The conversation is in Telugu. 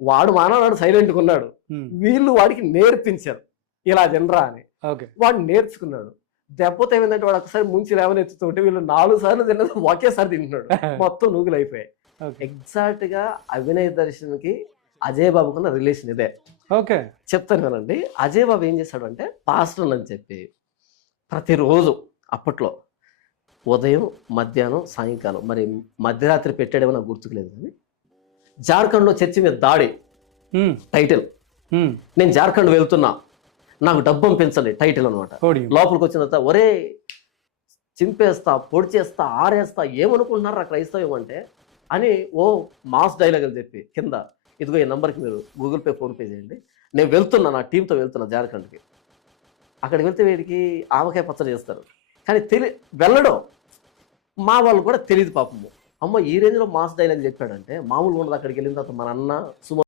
వాడు మానవాడు సైలెంట్గా ఉన్నాడు. వీళ్ళు వాడికి నేర్పించారు ఇలా తినరా అని. వాడు నేర్చుకున్నాడు. దెబ్బతో ఏమైందంటే వాడు ఒకసారి ముంచి లేవనెత్తుతుంటే వీళ్ళు 4 సార్లు తిన్నది ఒకేసారి తింటున్నాడు. మొత్తం నూగులు అయిపోయాయి. ఎగ్జాక్ట్ గా అభినయ్ దర్శన్కి అజయ్ బాబుకున్న రిలేషన్ ఇదే. చెప్తాను కదండి. అజయ్ బాబు ఏం చేశాడు అంటే పాస్టర్ అని చెప్పి ప్రతిరోజు అప్పట్లో ఉదయం, మధ్యాహ్నం, సాయంకాలం, మరి మధ్యరాత్రి పెట్టాడేమో నాకు గుర్తుకులేదు, కానీ జార్ఖండ్లో చర్చి మీద దాడి టైటిల్, నేను జార్ఖండ్ వెళ్తున్నా, నాకు డబ్బు పంపించండి టైటిల్ అనమాట. లోపలికి వచ్చిన తర్వాత ఒరే చింపేస్తా, పొడి చేస్తా, ఆరేస్తా, ఏమనుకుంటున్నారా క్రైస్తవం అంటే అని ఓ మాస్ డైలాగ్ అని చెప్పి కింద ఇదిగో ఈ నంబర్కి మీరు గూగుల్ పే, ఫోన్పే చేయండి, నేను వెళ్తున్నా, నా టీంతో వెళ్తున్నా జార్ఖండ్కి. అక్కడికి వెళ్తే వీడికి ఆవకాయ పచ్చడి చేస్తారు, కానీ వెళ్ళడం మా వాళ్ళు కూడా తెలియదు పాపము. అమ్మ ఈ రేంజ్లో మాస్ డైలాగ్ చెప్పాడంటే మామూలుగా ఉండదు. అక్కడికి వెళ్ళిన తర్వాత మన అన్న సుమ